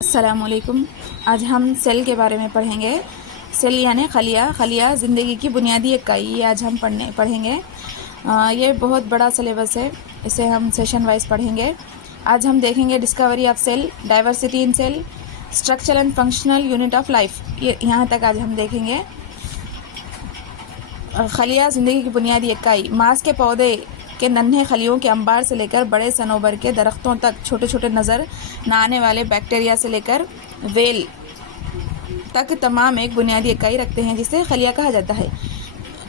अस्सलामुअलैकुम। आज हम सेल के बारे में पढ़ेंगे। सेल यानी खलिया। खलिया ज़िंदगी की बुनियादी इकाई, ये आज हम पढ़ेंगे। ये बहुत बड़ा सिलेबस है, इसे हम सेशन वाइज पढ़ेंगे। आज हम देखेंगे discovery of cell, diversity in cell, structure and functional unit of life, ये यहाँ तक आज हम देखेंगे। खलिया ज़िंदगी की बुनियादी इकाई। मांस के पौधे के नन्हे खलियों के अंबार से लेकर बड़े सनोबर के दरख्तों तक, छोटे छोटे नज़र न आने वाले बैक्टीरिया से लेकर वेल तक तमाम एक बुनियादी इकाई रखते हैं, जिसे खलिया कहा जाता है।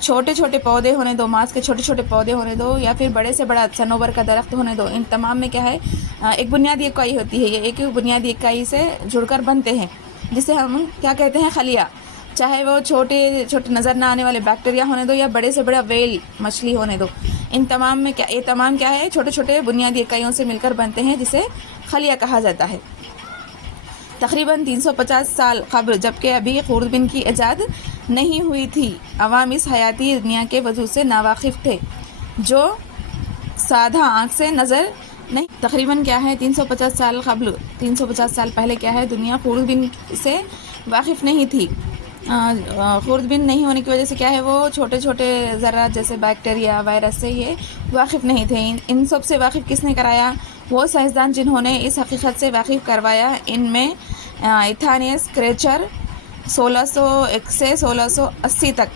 छोटे छोटे पौधे होने दो, मांस के छोटे छोटे पौधे होने दो, या फिर बड़े से बड़ा सनोबर का दरख्त होने दो, इन तमाम में क्या है, एक बुनियादी इकाई होती है। ये एक बुनियादी इकाई से जुड़कर बनते हैं, जिसे हम क्या कहते हैं, खलिया। चाहे वो छोटे छोटे नज़र ना आने वाले बैक्टीरिया होने दो या बड़े से बड़ा वेल मछली होने दो, इन तमाम में क्या, ये तमाम क्या है, छोटे छोटे बुनियादी इकाइयों से मिलकर बनते हैं, जिसे खलिया कहा जाता है। तकरीबन 350 साल कबल, जबकि अभी खूरदबीन की इजाद नहीं हुई थी, अवाम इस हयाती दुनिया के वजूद से नावाकिफ़ थे, जो साधा आँख से नज़र नहीं। तकरीबन क्या है, 350 साल कबल, 350 साल पहले क्या है, दुनिया खूरदबीन से वाकिफ़ नहीं थी। खूरदबीन नहीं होने की वजह से क्या है, वो छोटे छोटे ज़रात जैसे बैक्टीरिया, वायरस से ये वाकिफ़ नहीं थे। इन सब से वाकिफ़ किसने कराया? वो साइंसदान जिन्होंने इस हकीकत से वाकिफ़ करवाया। इनमें इथानियस क्रेचर 1601 से 1680 तक,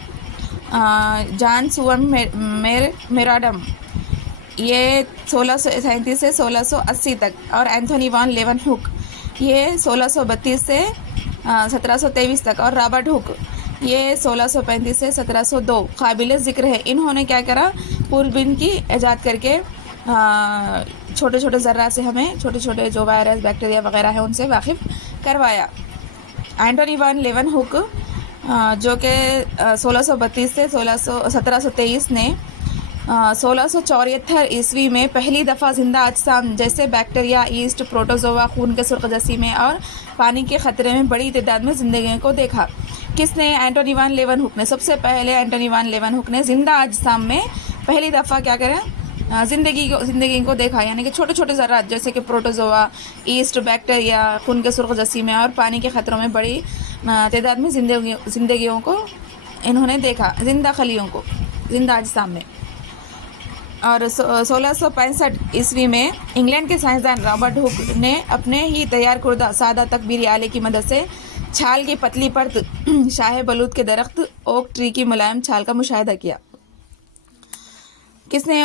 जॉन सुअम मेराडम ये 1637 से 1680 तक, और एंथोनी वान लेवनहुक ये 1632 से 1723 तक, और रॉबर्ट हुक ये 1635 से 1702 काबिल ज़िक्र है। इन्होंने क्या करा, खूरदबीन की इजाद करके छोटे छोटे ज़र्रा से हमें छोटे छोटे जो वायरस, बैक्टीरिया वगैरह है, उनसे वाकिफ़ करवाया। एंटोनी वान लेवनहुक जो कि 1632 से 1723 ने 1674 ईस्वी में पहली दफ़ा जिंदा अजसाम जैसे बैक्टीरिया, ईस्ट, प्रोटोजोआ, खून के सुर्ख जसीमे और पानी के ख़तरे में बड़ी तादाद में ज़िंदगी को देखा। किसने? एंटोनी वान लेवनहुक ने। सबसे पहले एंटोनी वान लेवनहुक ने जिंदा अजसाम में पहली दफ़ा क्या करा, ज़िंदगी को देखा, यानी कि छोटे छोटे ज़रात जैसे कि प्रोटोजोआ, ईस्ट, बैक्टीरिया, खून के सुर्ख जसीमे और पानी के ख़तरों में बड़ी तादाद में ज़िंदगियों को इन्होंने देखा, जिंदा खलियों को, जिंदा अजसाम में। और 1665 ईस्वी में इंग्लैंड के साइंसदान रॉबर्ट हुक ने अपने ही तैयार करदा सादा तकबीरी आले की मदद से छाल की पतली परत शाह बलूत के दरख्त ओक ट्री की मुलायम छाल का मुशाहिदा किया। किसने?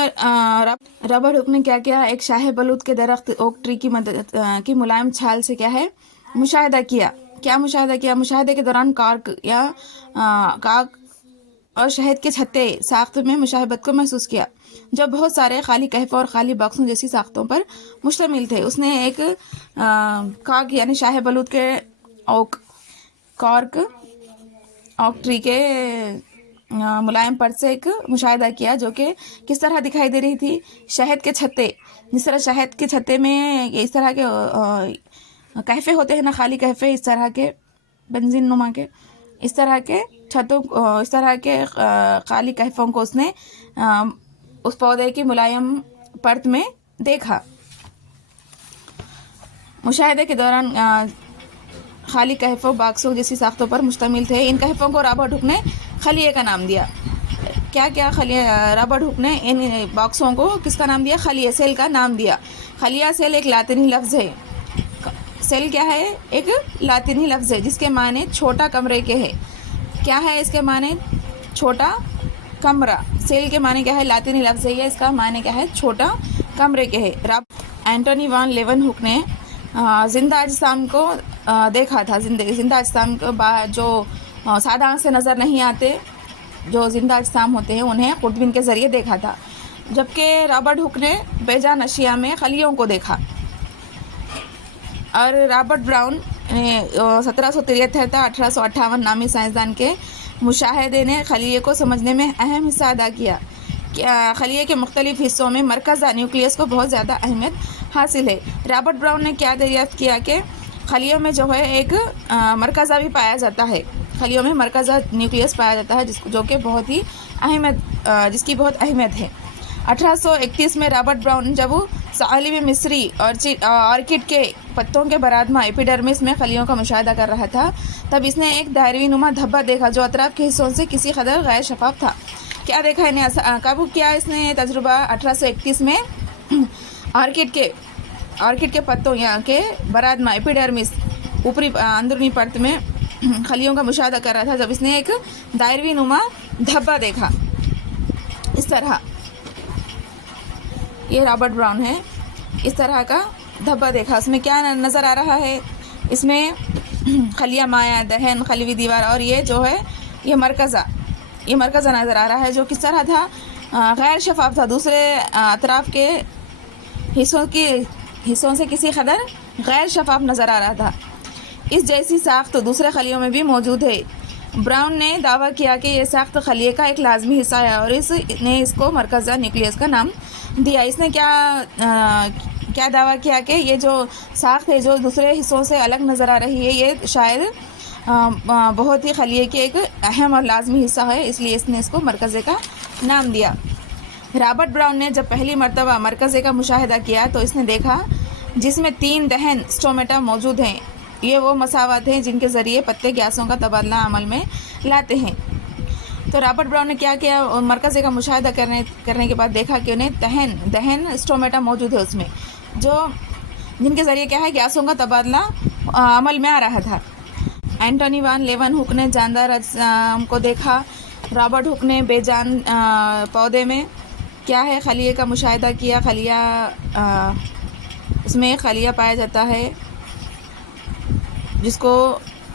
रॉबर्ट हुक ने क्या किया, एक शाह बलूत के दरख्त ओक ट्री की मदद की मुलायम छाल से क्या है, मुशाहिदा किया। क्या मुशाहिदा किया? मुशाहिदे के दौरान कार्क या काक और शहद के छत्ते साख्त में मुशाहबत को महसूस किया, जो बहुत सारे खाली कहफ़ और खाली बॉक्सों जैसी साख्तों पर मुश्तमिल थे। उसने एक काक यानी शाह बलूत के ओक ट्री के मुलायम पर से एक मुशाहिदा किया, जो कि किस तरह दिखाई दे रही थी। शहद के छत्ते, जिस तरह शहद के छत्ते में इस तरह के कहफ़े होते हैं ना, खाली कहफ़े, इस तरह के बेंजीन नुमा के, इस तरह के छतों, इस तरह के खाली कहफ़ों को उसने उस पौधे की मुलायम परत में देखा। मुशाहिदे के दौरान खाली कहफ़ों बॉक्सों जैसी साख्तों पर मुश्तमिल थे। इन कहफ़ों को रॉबर्ट हुक ने खलिए का नाम दिया। क्या क्या खलिया? रॉबर्ट हुक ने इन बॉक्सों को किसका नाम दिया? खलिया, सेल का नाम दिया। खलिया सेल एक लातिनी लफ्ज़ है। सेल क्या है? एक लातिनी लफ्ज़ है जिसके माने छोटा कमरे के है। क्या है इसके माने? छोटा कमरा। सेल के माने क्या है? लातिनी लफ्ज़ है, इसका माने क्या है? छोटा कमरे के है। एंटोनी वान लेवनहुक ने जिंदा अजसाम को देखा था। जिंदा अजसाम को जो सादा आँख से नज़र नहीं आते, जो जिंदा अजसाम होते हैं, उन्हें खूरदबीन के ज़रिए देखा था, जबकि रॉबर्ट हुक ने बेजान अशिया में खलियों को देखा। और रॉबर्ट ब्राउन ने 1773 था 1858 नामी साइंसदान के मुशाहिदे ने खलिए को समझने में अहम हिस्सा अदा किया। खलिए के मुख्तलिफ़ हिस्सों में मरकज़ा न्यूक्लियस को बहुत ज़्यादा अहमियत हासिल है। रॉबर्ट ब्राउन ने क्या दरियाफ्त किया कि खलियों में जो है एक मरकज़ा भी पाया जाता है। खलियों में मरकज़ा न्यूक्लियस पाया जाता है, जो कि बहुत ही जिसकी बहुत अहमियत है। 1831 में रॉबर्ट ब्राउन जब सालिब मिस्री और ऑर्किड के पत्तों के बरादमा एपिडर्मिस में खलियों का मुशाहदा कर रहा था, तब इसने एक दायरवी नुमा धब्बा देखा जो अतराफ के हिस्सों से किसी कदर गैर शफाफ था। क्या देखा इन्हें काबू किया इसने तजुर्बा 1831 में ऑर्किड के पत्तों यहाँ के बरादमा एपिडर्मिस ऊपरी अंदरूनी परत में खलियों का मुशाहदा कर रहा था, जब इसने एक दायरवी नुमा धब्बा देखा इस तरह। ये रॉबर्ट ब्राउन है, इस तरह का धब्बा देखा। उसमें क्या नज़र आ रहा है, इसमें खलिया माया, दहन, खलवी दीवार और ये जो है ये मरकज़ा नज़र आ रहा है, जो किस तरह था, गैर शफाफ था, दूसरे अतराफ़ के हिस्सों से किसी कदर गैर शफाफ नज़र आ रहा था। इस जैसी साख्त दूसरे खलियों में भी मौजूद है। ब्राउन ने दावा किया कि यह साख्त खलिए का एक लाजमी हिस्सा है और इसको मरकज़ा न्यूक्लियस का नाम दिया। इसने क्या दावा किया कि ये जो साख्त है जो दूसरे हिस्सों से अलग नज़र आ रही है, ये शायद बहुत ही खलिए की एक अहम और लाजमी हिस्सा है, इसलिए इसने इसको मरकज़े का नाम दिया। रॉबर्ट ब्राउन ने जब पहली मरतबा मरकज़े का मुशाहिदा किया तो इसने देखा जिसमें 3 दहन स्टोमेटा मौजूद हैं। ये वो मसावत हैं जिनके ज़रिए पत्ते गैसों का तबादला अमल में लाते हैं। तो रॉबर्ट ब्राउन ने क्या किया, मरकज़े का मुशाहिदा करने के बाद देखा कि उन्हें दहन स्टोमेटा मौजूद है उसमें, जो जिनके ज़रिए क्या है गैसों का तबादला अमल में आ रहा था। एंटोनी वान लेवनहुक ने जानदार अजसाम को देखा। रॉबर्ट हुक ने बेजान पौधे में क्या है खलिए का मुशाहिदा किया। इसमें खलिया पाया जाता है जिसको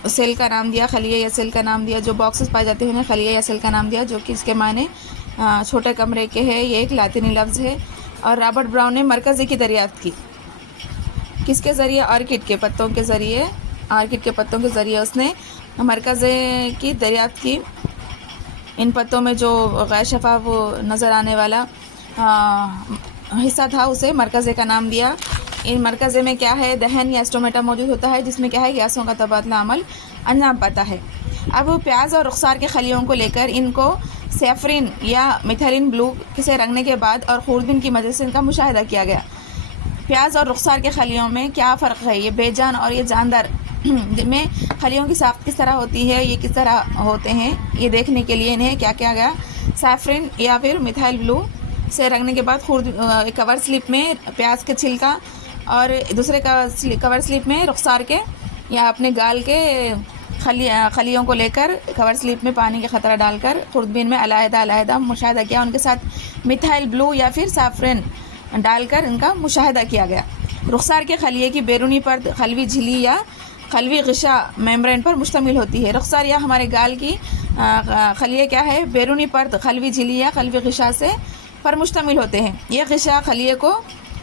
सेल का नाम दिया, खलिया या सेल का नाम दिया। जो बॉक्सेस पाए जाते हैं उन्हें खलिया या सेल का नाम दिया, जो कि इसके माने छोटे कमरे के है। ये एक लातिनी लफ्ज़ है। और रॉबर्ट ब्राउन ने मरकज़े की दरियाफ्त की, किसके ज़रिए, ऑर्किड के पत्तों के ज़रिए उसने मरकज़े की दरियाफ्त की। इन पत्तों में जो गैर शफाफ नज़र आने वाला हिस्सा था उसे मरकज़े का नाम दिया। इन मरकज़े में क्या है, दहन या स्टोमेटा मौजूद होता है जिसमें क्या है गैसों का तबादला अमल अंजाम पाता है। अब प्याज और रुखसार के खलियों को लेकर इनको सैफरिन या मिथाइलिन ब्लू से रंगने के बाद और खूरबीन की मदद से इनका मुशाहिदा किया गया। प्याज और रुखसार के खलियों में क्या फ़र्क है, ये बेजान और ये जानदार में खलियों की साख्त किस तरह होती है, ये किस तरह होते हैं, ये देखने के लिए इन्हें क्या किया गया, सैफरिन या फिर मिथाइल ब्लू से रंगने के बाद कवर स्लिप में प्याज के छिलका और दूसरे कवर स्लिप में रुखसार के या अपने गाल के खलियों को लेकर कवर स्लिप में पानी का ख़तरा डालकर खुर्दबीन में अलहदा मुशाहिदा किया। उनके साथ मिथाइल ब्लू या फिर सैफरन डालकर इनका मुशाहिदा किया गया। रुखसार के खलिए की बैरूनी परत खलवी झिल्ली या खलवी ग़िशा मेम्ब्रेन पर मुश्तमिल होती है। रुखसार या हमारे गाल की खलिए क्या है, बैरूनी परत खलवी झिल्ली या खलवी ग़िशा से पर मुश्तमिल होते हैं। ये ग़िशा खलिए को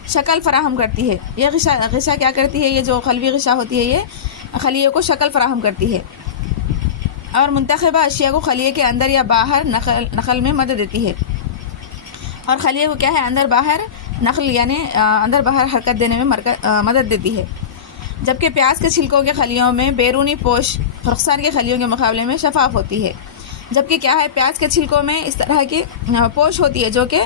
शक्ल फराहम करती है। ये ग़िशा क्या करती है, ये जो खलवी ग़िशा होती है ये खलिए को शक्ल फराहम करती है और मुंतखबा अशिया को खलिए के अंदर या बाहर नकल में मदद देती है। और खलिए को क्या है, अंदर बाहर नकल यानी अंदर बाहर हरकत देने में मदद देती है। जबकि प्याज के छिलकों के खलियों में बैरूनी पोश रुखसार के खलियों के मुकाबले में शफाफ होती है। जबकि क्या है, प्याज के छिलकों में इस तरह की पोश होती है जो कि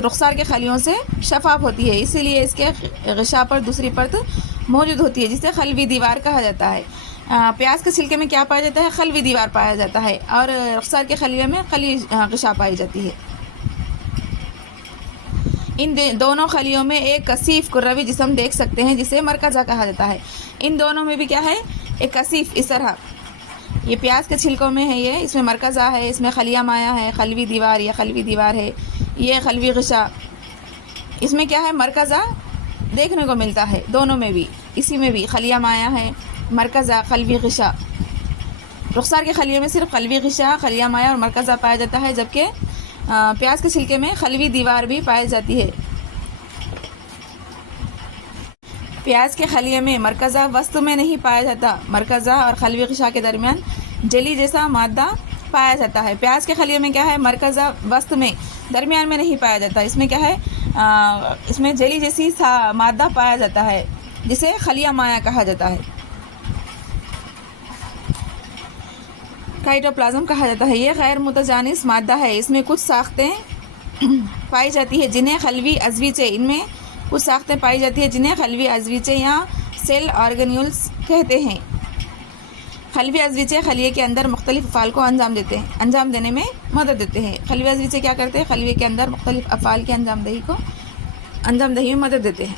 रुखसार के खलियों से शफाफ होती है, इसीलिए इसके ग़िशा पर दूसरी परत मौजूद होती है जिसे खलवी दीवार कहा जाता है। प्याज के छिलके में क्या पाया जाता है, खलवी दीवार पाया जाता है और रुखसार के खलियों में खली ग़िशा पाई जाती है। इन दोनों खलियों में एक कसीफ कुर्रवी जिस्म देख सकते हैं जिसे मरकज़ा कहा जाता है। इन दोनों में भी क्या है, एक कसीफ, इस तरह ये प्याज के छिलकों में है, ये इसमें मरकज़ा है, इसमें खलिया माया है, खलवी दीवार है, ये खलवी ग़िशा, इसमें क्या है मरकज़ा देखने को मिलता है। दोनों में भी, इसी में भी खलिया माया है, मरकज़ा, खलवी ग़िशा। रुखसार के खलियों में सिर्फ खलवी ग़िशा, खलिया माया और मरकज़ा पाया जाता है, जबकि प्याज के छिलके में खलवी दीवार भी पाई जाती है। प्याज के खलिए में मरकज़ा वस्तु में नहीं पाया जाता। मरकज़ा और खलवी ग़िशा के दरमियान जेली जैसा मादा पाया जाता है। प्याज के खलिए में क्या है, मरकज़ा वस्तु में दरमियान में नहीं पाया जाता। इसमें क्या है, इसमें जेली जैसी मादा पाया जाता है जिसे खलिया माया कहा जाता है, साइटोप्लाज्म कहा जाता है। यह गैर मुतजानिस मादा है। इसमें कुछ साख्तें पाई जाती है जिन्हें खलवी अज़वी से, इनमें कुछ साख्तें पाई जाती हैं जिन्हें खलवी अज़वीचे या सेल ऑर्गेन्यूल्स कहते हैं। खलवी अज़वीचे खलिए के अंदर मुख्तलिफ़ अफ़ाल को अंजाम देने में मदद देते हैं। खलवी अज़वीचे क्या करते हैं? खलिए के अंदर मुख्तलिफ़ अफ़ाल की अंजामदही में मदद देते हैं।